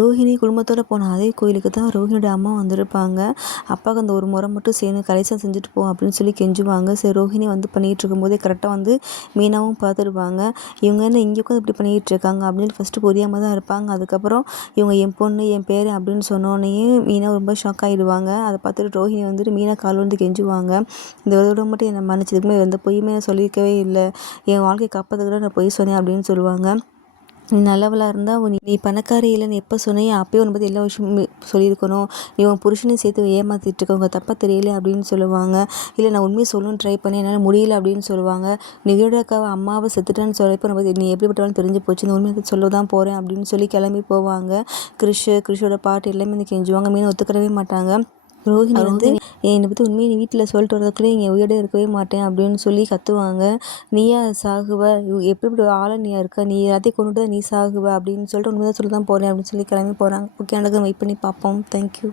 ரோஹிணி குடும்பத்தோடு போன அதே கோயிலுக்கு தான் ரோஹிணியோட அம்மா வந்திருப்பாங்க. அப்பாவுக்கு அந்த ஒரு முறை மட்டும் செய்யணும், கடைசியாக செஞ்சுட்டு போ அப்படின்னு சொல்லி கெஞ்சுவாங்க. சரி, ரோஹிணி வந்து பண்ணிகிட்டு இருக்கும்போதே கரெக்டாக வந்து மீனாவும் பார்த்துருப்பாங்க. இவங்க என்ன இங்கே உட்காந்து இப்படி பண்ணிகிட்டு இருக்காங்க அப்படின்னு ஃபஸ்ட்டு புரியாமல் தான் இருப்பாங்க. அதுக்கப்புறம் இவங்க என் பொண்ணு என் பேர் அப்படின்னு சொன்னோடனேயே மீனா ரொம்ப ஷாக் ஆகிடுவாங்க. அதை பார்த்துட்டு ரோஹிணி வந்துட்டு மீனா கால் வந்து கெஞ்சுவாங்க. இந்த விதோட மட்டும் என்னை மன்னிச்சதுக்குமே எந்த பொய்யுமே நான் சொல்லியிருக்கவே இல்லை, என் வாழ்க்கையை காப்பாற்றுக்கிற நான் பொய் சொன்னேன் அப்படின்னு சொல்லுவாங்க. நீ நல்லவளாக இருந்தால் நீ பணக்காரி இல்லைன்னு எப்போ சொன்னியோ அப்போயே உன்னை பற்றி எல்லா விஷயமும் சொல்லியிருக்கணும். நீ உன் புருஷனையும் சேர்த்து ஏமாற்றிட்டு இருக்க, உங்கள் தப்பாக தெரியல அப்படின்னு சொல்லுவாங்க. இல்லை, நான் உண்மையை சொல்லணும்னு ட்ரை பண்ணி என்னால் முடியல அப்படின்னு சொல்லுவாங்க. நிவியோட அக்காவை அம்மாவை செத்துட்டான்னு சொல்லப்போ நம்ம நீ எப்படிப்பட்டவன்னு தெரிஞ்சு போச்சு, இந்த உண்மையை சொல்ல தான் போகிறேன் அப்படின்னு சொல்லி கிளம்பி போவாங்க. கிறிஷோட பாட்டு எல்லாமே வந்து கெஞ்சுவாங்க. மீனை ஒத்துக்கவே மாட்டாங்க. ரோஹிணி வந்து என்னை பற்றி உண்மையை நீ வீட்டில் சொல்லிட்டு வரதுக்குள்ளே இங்கே உயிரோட இருக்கவே மாட்டேன் அப்படின்னு சொல்லி கத்துவாங்க. நீயா சாகுவ, எப்படி ஆளனியா இருக்க, நீ எல்லாத்தையும் கொண்டுட்டு தான் நீ சாகுவ அப்படின்னு சொல்லிட்டு உண்மையாக சொல்ல தான் போகிறேன் அப்படின்னு சொல்லி கிளம்பி போகிறாங்க. ஓகே, நடக்கும், வெயிட் பண்ணி பார்ப்போம். தேங்க்யூ.